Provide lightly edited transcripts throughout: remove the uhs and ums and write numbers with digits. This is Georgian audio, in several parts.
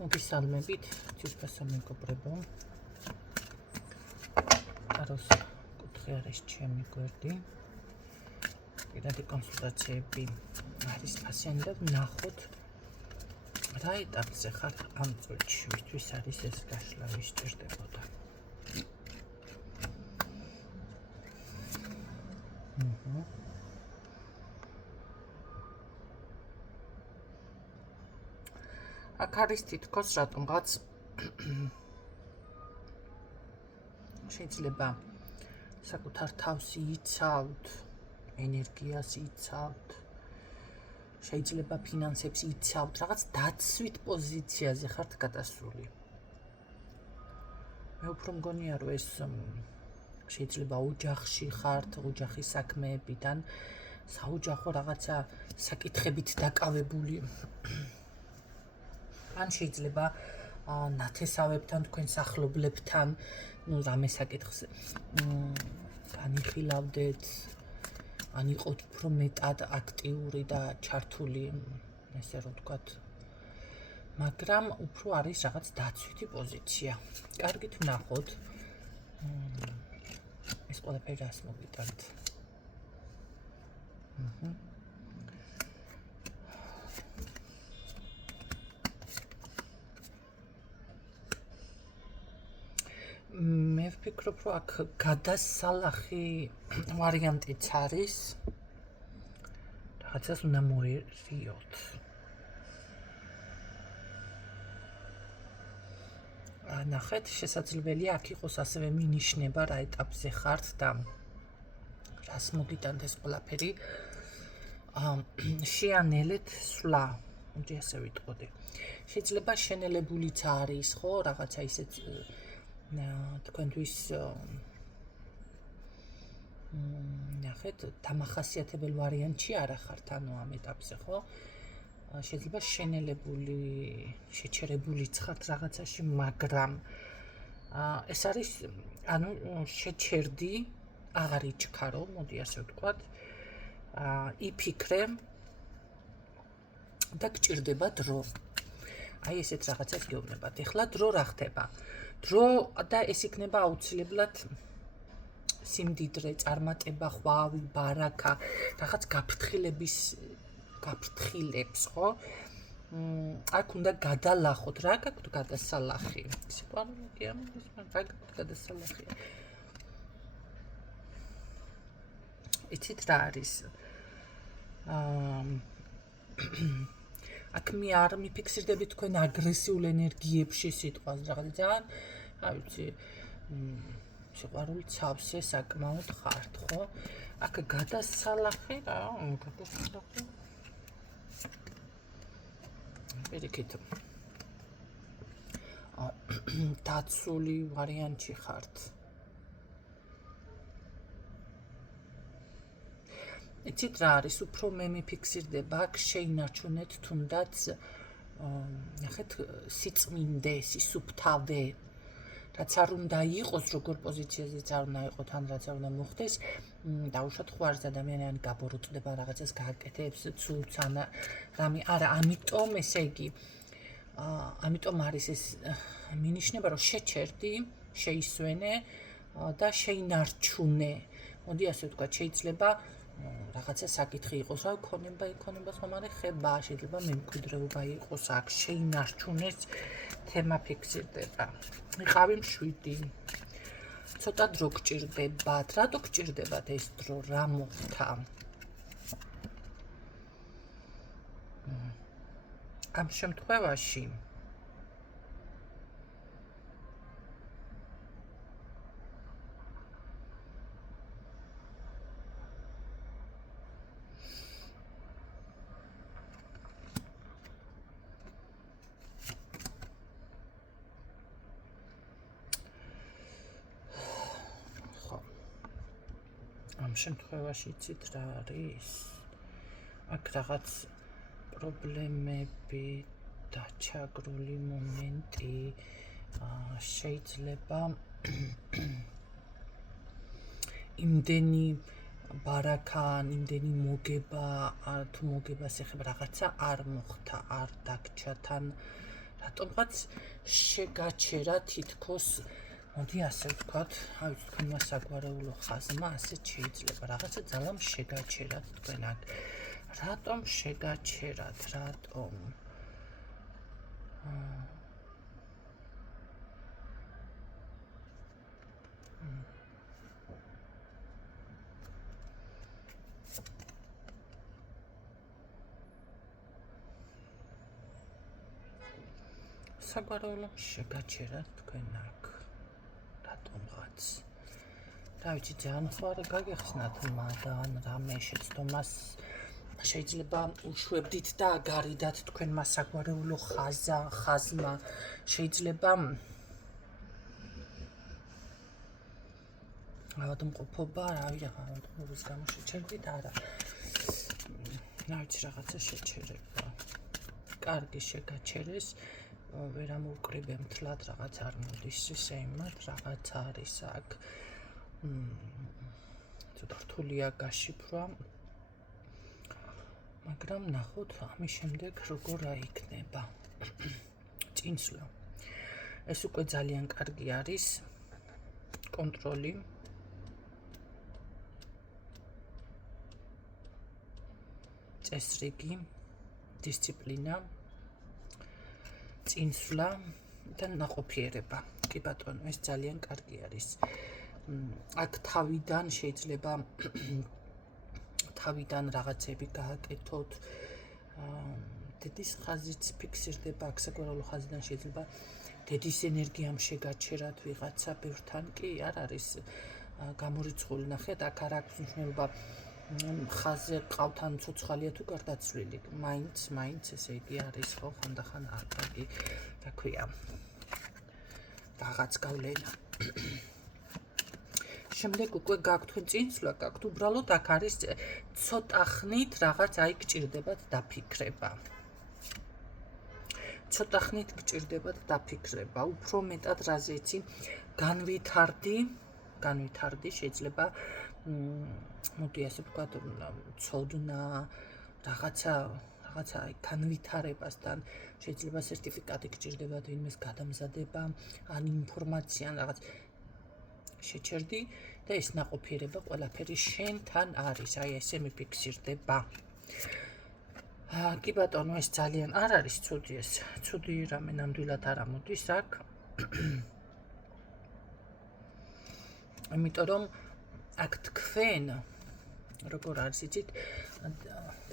მოგესალმებით, ძირფასა მეგობრებო. აროს კუთხე არის ჩემი გვერდი. პირადი კონსულტაციები არის ფასიანი და ვნახოთ რა ეტაპზე ხართ ამ წუთში, ვისთვის არის ეს გაშლა, ვის სჭირდებოდა. აქ არის თითქოს რატომღაც შეიძლება საკუთარ თავს იცავთ, ენერგიას იცავთ, შეიძლება ფინანსებს იცავთ, რაღაც დაცვით პოზიციაზე ხართ გადასული. მე უფრო მგონია რომ ეს შეიძლება ოჯახში ხართ, ოჯახის საქმეებიდან, საოჯახო რაღაცა საკითხებით დაკავებული. ან შეიძლება ნათესავებთან, თქვენს ახლობლებთან, რამე საკითხს განიხილავდეთ, ან იყოთ უფრო მეტად აქტიური და ჩართული, ესე რომ ვთქვათ. მაგრამ უფრო არის რაღაც დაცვითი პოზიცია. კარგით ვნახოთ. ეს ყველაფერი რას მოგიტანთ? მე ვფიქრობ, რომ აქ გადასალახი ვარიანტიც არის. რაღაცას უნდა მოერიოთ. ნახეთ, შესაძლებელია აქ იყოს ასევე მინიშნება რა ეტაპზე ხართ და რას მოგიტანთ ეს ყველაფერი. შეანელეთ სვლა, მოდი ასე ვიტყოდი. შეიძლება შენელებულიც არის, ხო, რაღაცა ისეთ თქვენთვის ნახეთ, დამახასიათებელ ვარიანტში არა ხართ, ანუ ამ ეტაპზე, ხო? შეიძლება შენელებული, შეჩერებულიც ხართ რაღაცაში, მაგრამ ეს არის, ანუ შეჩერდი, აღარ იჩქარო, მოდი ასე ვთქვათ. იფიქრე და გჭირდება დრო. აი ესეთ რაღაცას გეუბნებათ. ეხლა დრო რა ხდება? დრო და ეს იქნება აუცილებლად სიმდიდრე, წარმატება, ხვავი, ბარაკა, რაღაც გაფრთხილებს, ხო? აქ უნდა გადალახოთ, რა გაქვთ გადასალახი? სიყვარულია, რა გაქვთ გადასალახი? იცით რა არის? აქ მე არ მიფიქსირდებით თქვენ აგრესიულ ენერგიებში სიტყვას, რაღაც ძალიან, რა ვიცი, სიყვარული ცავსე საკმაოდ ხართ, ხო? აქ გადასალახი რა, გადასალახი. პირიქით. დაცული ვარიანტში ხართ. იცით რა არის, უფრო მე მიფიქსირდება, აქ შეინარჩუნეთ თუნდაც, ნახეთ, სიწმინდე, სისუფთავე, რაც არ უნდა იყოს, როგორ პოზიციაზეც არ უნდა იყოს, ან რაც არ უნდა მოხდეს, დაუშვათ ხო არის ადამიანი, ან გაბოროტდება, რაღაცას გააკეთებს, ცუდს, ან რამე, არა, ამიტომ ესე იგი, ამიტომ არის ეს მინიშნება, რომ შეჩერდი, შეისვენე და შეინარჩუნე. მოდი ასე ვთქვათ, შეიძლება რაღაცა საკითხი იყოს, რა იქონებას ხომ არის ხება, შეიძლება მემკვიდრეობა იყოს, აქ შეინარჩუნეს თემა ფიქსირდება. იყავი 7. ცოტა დრო გჭირდებათ. რატო გჭირდებათ ეს დრო? რა მოხდა? ამ შემთხვევაში იცით რა არის? აქ რაღაც პრობლემები, დაჩაგრული მომენტი, შეიძლება იმდენი ბარაკა, იმდენი მოგება, თუ მოგებას ეხება რაღაცა არ მოხდა, არ დაგჭა თან რატომღაც შეგაჩერა თითქოს, მოდი ასე ვთქვათ, აი თქვენმა საგვარეულო ხაზმა ასეთ შეიძლება რაღაცა ძალამ შეგაჩერათ თქვენ აქ. რატომ შეგაჩერათ, რატომ? საგვარეულო შეგაჩერათ თქვენ აქ. რატომღაც. რა ვიცი, ძალიან ხوارე გაგეხსნათ მადან რამე შეცდომას შეიძლება უშვებდით და აგარიდათ თქვენმა საგვარეულო ხაზმა შეიძლება ავადმყოფობა, ავადმყოფობის გამო შეჩერდით, არა. რა ვიცი, რაღაცა შეჩერება. კარგი შეგაჩერეს, ვერ ამოვკრიბე მთლად, რაღაც არ მოდის ისე იმათ, რაღაც არის აქ. ცოტა რთულია გაშიფრვა. მაგრამ ნახოთ ამის შემდეგ როგორ აიქნება. წინსვლა. ეს უკვე ძალიან კარგი არის. კონტროლი. წესრიგი, დისციპლინა, წინსვლა და ნაყოფიერება. კი ბატონო, ეს ძალიან კარგი არის. აქ თავიდან რაღაცები გააკეთოთ. დედის ხაზიც ფიქსირდება, აქ საგვარეულო ხაზიდან შეიძლება დედის ენერგიამ შეგაჩერათ ვიღაცა ბევრთან კი არ არის გამორიცხული. ნახეთ, აქ არ აქვს მნიშვნელობა ხაზზე ყავთან ცოცხალია თუ გარდაცვლილი. მაინც ესე იგი არის ხო ხანდახან კარგი, რა ქვია, რაღაც გავლენა. შემდეგ უკვე გაქვთ თქვენ წინსვლა, გაქვთ უბრალოდ აქ არის ცოტა ხნით რაღაც აი გჭირდებათ დაფიქრება. ცოტა ხნით გჭირდებათ დაფიქრება. უფრო მეტად რაზე იცი განვითარდი შეიძლება მოდი ასე ვთქვათ, ცოდნა, რაღაცა აი განვითარებასთან შეიძლება სერტიფიკატი გჭირდებათ ვინმეს გადამზადება, ან ინფორმაცია ან რაღაც შეჩერდი და ეს ნაყოფიერება ყველაფერი შენთან არის, აი ესე მიფიქსირდება. კი ბატონო, ეს ძალიან არ არის ცუდი, ეს ცუდი რამე ნამდვილად არ ამოდის აქ. იმიტომ რომ აქ თქვენ როგორ არის იცით,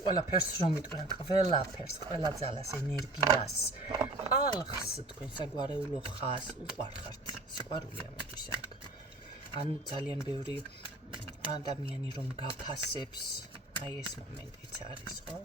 ყველაფერს რომ იტყვიან, ყველაფერს, ყველა ძალას, ენერგიას, ხალხს, თქვენ საგვარეულო ხაზს უყვარხართ, სიყვარული ამოდის აქ. ან ძალიან ბევრი ადამიანი რომ გაფასებს, აი ეს მომენტიც არის, ხო?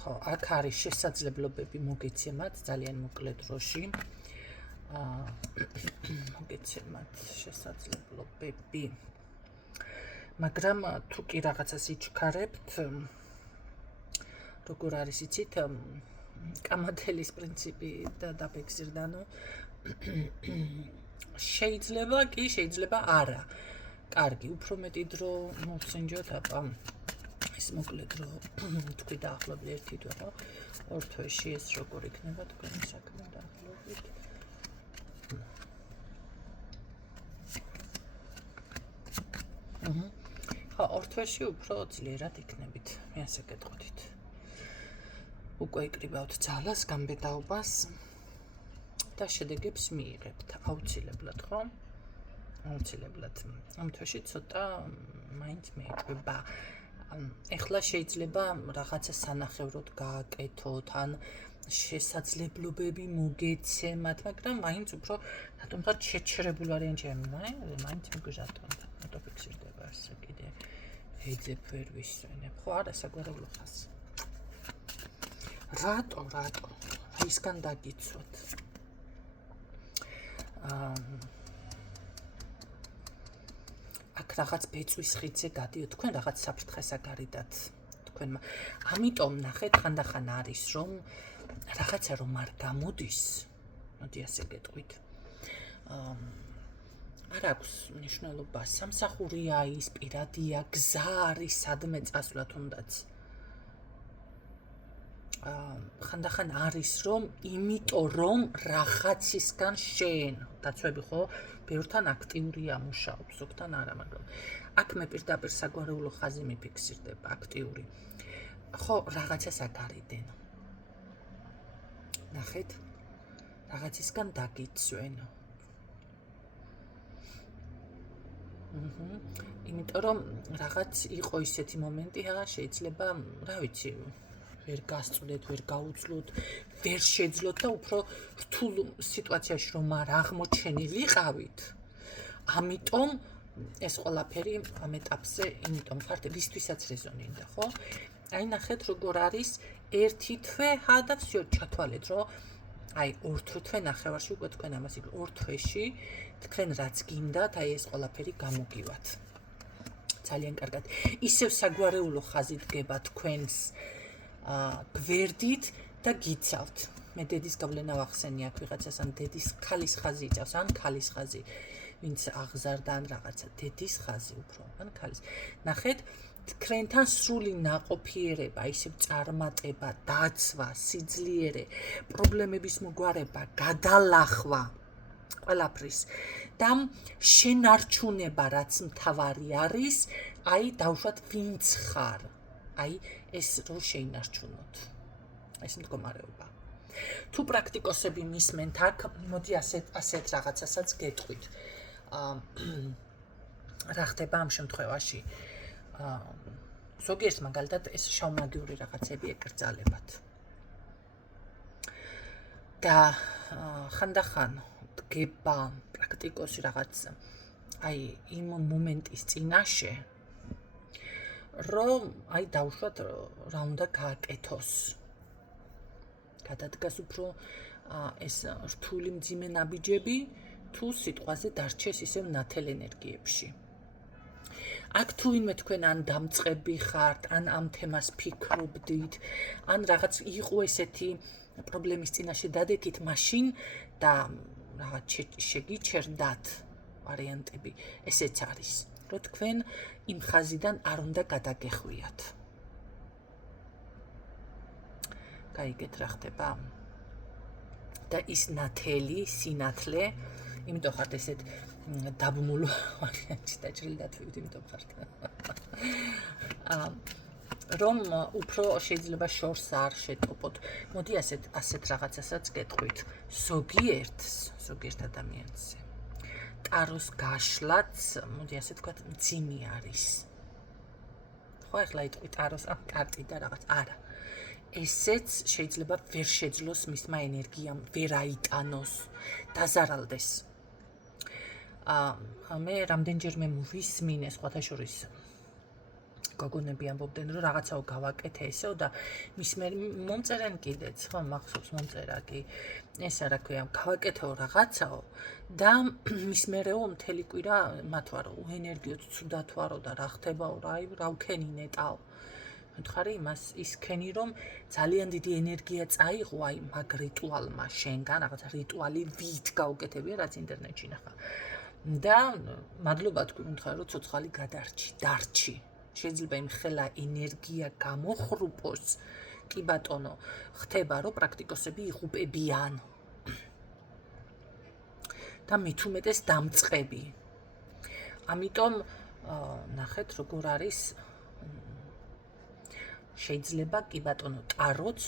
ხო, აქ არის შესაძლებლობები მოგეცემათ ძალიან მოკლე დროში. მოგეცემათ შესაძლებლობები. მაგრამ თუ კი რაღაცას იჩქარებთ, როგორ არის იცით, კამათელის პრინციპი და დაფიქსირდა, შეიძლება არა. კარგი, უფრო მეტი დრო მოვსინჯოთ, აბა ეს მოკლე დრო თქვი დაახლოებით 1 თვე, ხო? 2 თვეში ეს როგორ იქნება თქვენი საქმე დაახლოებით? ხო, 2 თვეში უფრო ძლიერად იქნებით, მე ასე გეტყოდით. უკვე იკრიბავთ ძალას, გამბედაობას და შედეგებს მიიღებთ აუცილებლად, ხო? აუცილებლად. ამ თვეში ცოტა მაინც მეეჭვება. ეხლა შეიძლება რაღაცა სანახევროდ გააკეთოთ, ან შესაძლებლობები მოგეცემათ, მაგრამ მაინც უფრო რატომღაც შეჩერებულ ვარიანტი მაინც მიგვიჟატონ. რატო ფიქსირდება ესე კიდე ეძებ ვერ ვისვენებ, ხო არა საგვარეულო ხაზი. რატო? ისგან დაგიცვათ. აქ რაღაც ბეწვის ხიდზე გადიოთ, თქვენ რაღაც საფრთხეს აგარიდათ თქვენმა. ამიტომ ნახეთ, ხანდახან არის რომ რაღაცა რომ არ გამოდის, მოდი ასე გეტყვით. არ აქვს მნიშვნელობა, სამსახურია ის, პირადია, გზა არის, სადმე წასვლა თუნდაც. ხანდახან არის რომ იმიტომ რომ რაღაცისგან შენ დაცვები ხო ბევრთან აქტიურია მუშაობს ზოგთან არა მაგრამ აქ მე პირდაპირ საგვარეულო ხაზი მიფიქსირდება აქტიური ხო რაღაცას აკარიდან ნახეთ რაღაცისგან დაგიცვენ იმიტომ რომ რაღაც იყო ისეთი მომენტი შეიძლება რა ვიცი ვერ გასწვლეთ, ვერ გაუძლოთ, ვერ შეძლოთ და უფრო რთულ სიტუაციაში რომ არ აღმოჩენილიყავით. ამიტომ ეს ყველაფერი ამ ეტაპზე, იმიტომ ხართ ვისთვისაც რეზონინდა, ხო? აი ნახეთ როგორ არის ერთი თვე, და всё ჩათვალეთ, რომ აი ორ თვე ნახევარში უკვე თქვენ ამას იქ ორ თვეში თქვენ რაც გინდათ, აი ეს ყველაფერი გამოგივათ. ძალიან კარგად. ისევ საგვარეულო ხაზი დგება თქვენს გვერდით და გიცავთ. მე დედის გავლენა ვახსენე აქ ვიღაცას ან დედის ქალის ხაზი იწავს, ან ქალის ხაზი, ვინც აღზარდა ან რაღაცა, დედის ხაზი უფრო, ან ქალის. ნახეთ, თქვენთან სრული ნაყოფიერება, ისევ წარმატება, დაცვა, სიძლიერე, პრობლემების მოგვარება, გადალახვა ყველაფრის და შენარჩუნება, რაც მთავარი არის, აი დავუშვათ ვინც ხარ. აი ეს რო შეინარჩუნოთ ეს მდგომარეობა თუ პრაქტიკოსები მისმენთ აქ მოდი ასეთ რაღაცასაც გეტყვით რა ხდება ამ შემთხვევაში ზოგიერთ მაგალითად ეს შავმაგიური რაღაცები ეკრძალებათ და ხანდახან დგება პრაქტიკოსი რაღაც აი იმ მომენტის წინაშე რომ აი დავუშვათ რა უნდა გააკეთოს. გადადგას უფრო ეს რთული მძიმე ნაბიჯები თუ სიტყვაზე დარჩეს ისევ ნათელ ენერგიებში. აქ თუ ვინმე თქვენ ან დამწყები ხართ, ან ამ თემას ფიქრობდით, ან რაღაც იყო ესეთი პრობლემის წინაშე დადექით მაშინ და რაღაც შეგიჩერდათ ვარიანტები, ესეც არის. რომ თქვენ იმ ხაზიდან არ უნდა გადაგეხვიათ. გაიგეთ რა ხდება? და ის ნათელი, სინათლე, იმიტომ ხართ ესეთ დაბმულ ვარიანტში დაჭრილი დათვით, იმიტომ ხართ. რომ უფრო შეიძლება შორს არ შეტყობოთ. მოდი ასეთ რაღაცასაც გეტყვით. ზოგიერთ ადამიანზე ტაროს გაშლაც, მოდი ასე თქვა, მძიმე არის. ხო, ახლა იტყვი ტაროს ამ კარტი და რაღაც. არა. ესეც შეიძლება ვერ შეძლოს მისმა ენერგიამ, ვერ აიტანოს, დაზარალდეს. მე რამდენჯერმე მოვისმინე სხვათა შორის გოგონები ამბობდნენ, რომ რაღაცაო გავაკეთე ესეო და მის მე მომწერენ კიდეც, ხო, მახსოვს მომწერა კი. ესა რა ქვია, გავაკეთეო რაღაცაო და მის მერეო მთელი კვირა მათ ვარო, ენერგიოთ ცუდად ვარო და რა ხდებაო, რა ვქენი ნეტაო. მითხარი იმას ისქენი რომ ძალიან დიდი ენერგია წაიღო აი მაგ რიტუალმა შენგან, რაღაცა რიტუალი ვით გაუკეთებია, რაც ინტერნეტში ნახა. და მადლობა თქვი, მითხარი რომ ცოცხალი დარჩი. შეიძლება იმ ხელა ენერგია გამოხრუპოს, კი ბატონო, ხდება რომ პრაქტიკოსები იღუპებიან. და მით უმეტეს დამწყები. ამიტომ ნახეთ როგორ არის შეიძლება კი ბატონო ტაროც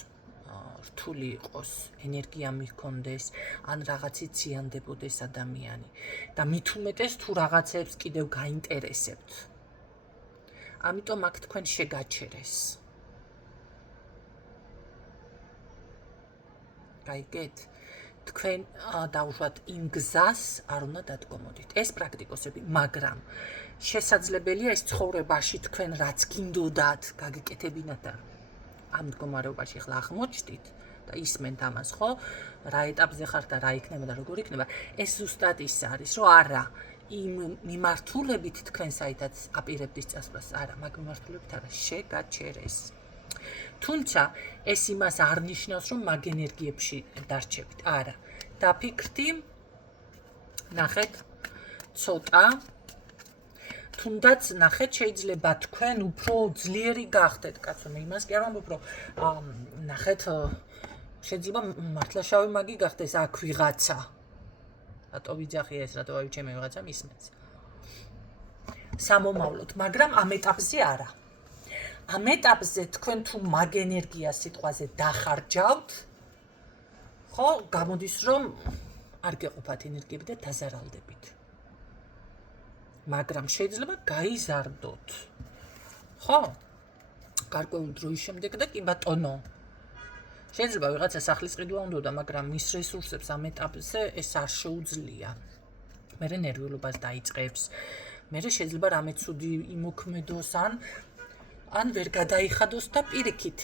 რთული იყოს, ენერგია მიჰქონდეს, ან რაღაცით ზიანდებოდეს ადამიანი და მით უმეტეს თუ რაღაცებს კიდევ გაინტერესებთ. ამიტომ აქ თქვენ შეგაჩერეს. გაიგეთ? თქვენ დავუშვათ იმ გზას არ უნდა დადგომოდით. ეს პრაქტიკოსები, მაგრამ შესაძლებელია ეს ცხოვრებაში თქვენ რაც გინდოდათ გაგიკეთებინათ და ამ მდგომარეობაში ახლა აღმოჩნდით და ისმენთ ამას, ხო? რა ეტაპზე ხართ და რა იქნება და როგორ იქნება. ეს ზუსტად ის არის, რომ არა იმ მიმართულებით თქვენ საერთოდ აპირებდის წასვლას, არა, მაგ მიმართულებით არა, შეგაჩერეს. თუმცა ეს იმას არ ნიშნავს, რომ მაგ ენერგიებში დარჩებით. არა. დაფიქრდი, ნახეთ, ცოტა თუნდაც ნახეთ შეიძლება თქვენ უფრო ძლიერი გახდეთ კაცო მე იმას კი არ ვამბობ რომ ნახეთ შეიძლება მართლა შავი მაგი გახდეს აქ ვიღაცა რატო ვიძახი ეს რატო ვაიჩემე ვიღაცა მისმენს სამომავლოდ მაგრამ ამ ეტაპზე არა ამ ეტაპზე თქვენ თუ მაგ ენერგიას სიტყვაზე დახარჯავთ ხო გამოდის რომ არ გეყოფათ ენერგიები და დაზარალდებით მაგრამ შეიძლება გაიზარდოთ ხო გარკვეული დროის შემდეგ და კი ბატონო შეიძლება ვიღაცა სახლის ყიდვა უნდა მაგრამ მის რესურსებს ამ ეტაპზე ეს არ შეუძლია მე ნერვიულობას დაიწყებს მე შეიძლება რამე ცუდი იმოქმედოს ან ვერ გადაიხადოს და პირიქით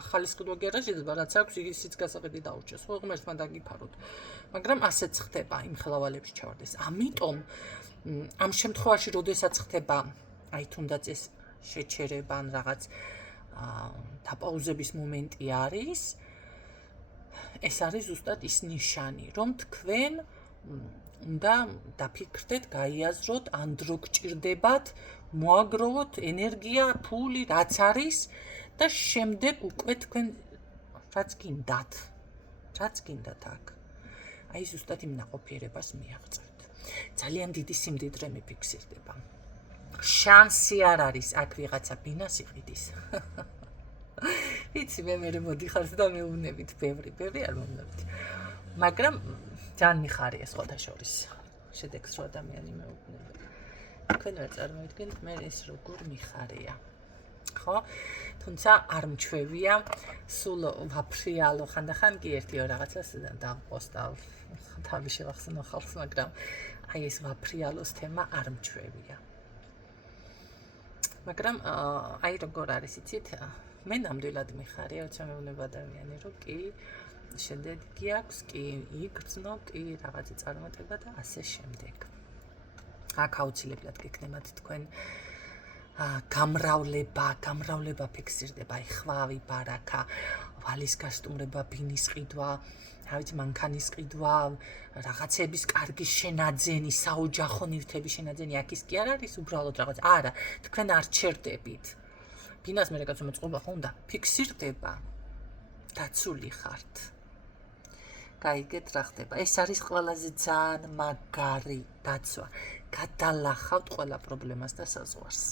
ახალი სკდვა გერა შეიძლება რაც აქვს ისიც გასაყიდი დაურჩეს ხო ღმერთმა დაგიფაროთ მაგრამ ასეც ხდება იმ ხელავალებში ჩავარდეს ამიტომ ამ შემთხვევაში როდესაც ხდება აი თუნდაც ეს შეჩერება ან რაღაც დაპაუზების მომენტი არის ეს არის ზუსტად ის ნიშანი რომ თქვენ უნდა დაფიქრდეთ გაიაზროთ ან დრო გჭირდებათ მოაგროვოთ ენერგია ფული რაც არის და შემდეგ უკვე თქვენ რაც გინდათ აქ აი ზუსტად იმ ნაყოფიერებას მიაღწევთ ძალიან დიდი სიმდიდრე მიფიქსირდება შანსი არ არის აქ ვიღაცა ბინას იყიდის იცი მე მოდიხარ და მეუბნებით ბევრი არ მომნებით მაგრამ ძალიან მიხარია სხვათა შორის შედეგს რო ადამიანი მეუბნება თქვენ რა წარმოიდგენთ მე ეს როგორ მიხარია ხო თუმცა არ მჩვევია სულ ვაფრიალო ხანდახან კი ერთი რაღაცას დავპოსტავ თავი შევახსენო ხალხს მაგრამ აი ეს ვაფრიალოს თემა არ მჩვევია მაგრამ აი როგორ არის იცით მე ნამდვილად მიხარია როცა მეუბნება ადამიანი რომ კი შედეგი აქვს კი იგრძნო კი რაღაცა წარმატება და ასე შემდეგ აქ აუცილებლად გეკნებათ თქვენ გამრავლება ფიქსირდება აი ხვავი ბარაკა ვალის გასტუმრება ბინის ყიდვა რა ვიცი მანქანის ყიდვა რაღაცების კარგი შენაძენი საოჯახო ნივთების შენაძენი აქ ის კი არ არის უბრალოდ რაღაც არა თქვენ არ ჩერდებით ბინას მე რაკაცო მოწყობა ხო უნდა ფიქსირდება დაცული ხართ გაიგეთ რა ხდება ეს არის ყველაზე ძალიან მაგარი დაცვა გადალახავთ ყველა პრობლემას და საზღვარს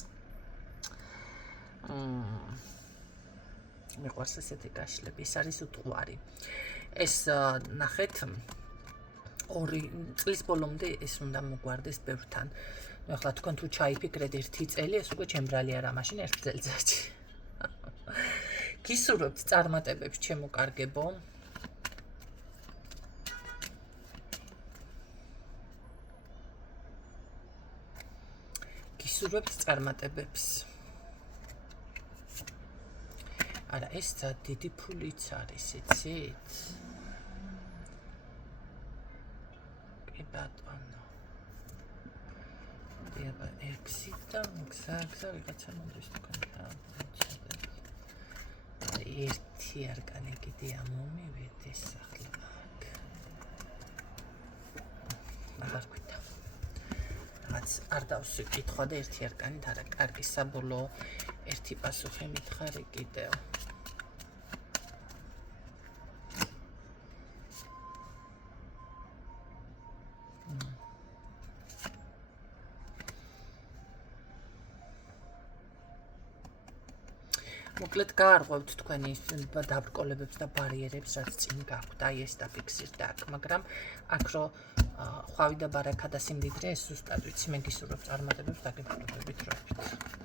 მიყვარს ესეთი გაშლები ეს არის უტყუარი ეს ნახეთ 2 წლის ბოლომდე ეს უნდა მოგვარდეს ბევრთან ნუ ახლა თქვენ თუ ჩაიფიქრეთ 1 წელი ეს უკვე ჩემბრალი არა მაშინ 1 წელიწადში გისურვებთ წარმატებებს ჩემო კარგებო გისურვებთ წარმატებებს არა ეს დიდი ფულიც არის იცით კი ბატონო დიაბა ექსიტა გზა ვიღაცა მომდის თქვენ ერთი არკანი კიდე ამომივეთ ეს ახლა მაგარ გვიდა რაც არ დავსვი კითხვა და ერთი არკანით არა კარგი საბოლოო ერთი პასუხი მითხარი კიდევ მოკლედ გაარღვევთ თქვენი დაბრკოლებებს და ბარიერებს რაც წინ გაქვთ აი ეს დაფიქსირდა აქ მაგრამ აქ რო ხვავი და ბარაკა და სიმდიდრე ეს ზუსტად ვიცი მე გისურვებ წარმატებებს დაგებრუნებით რა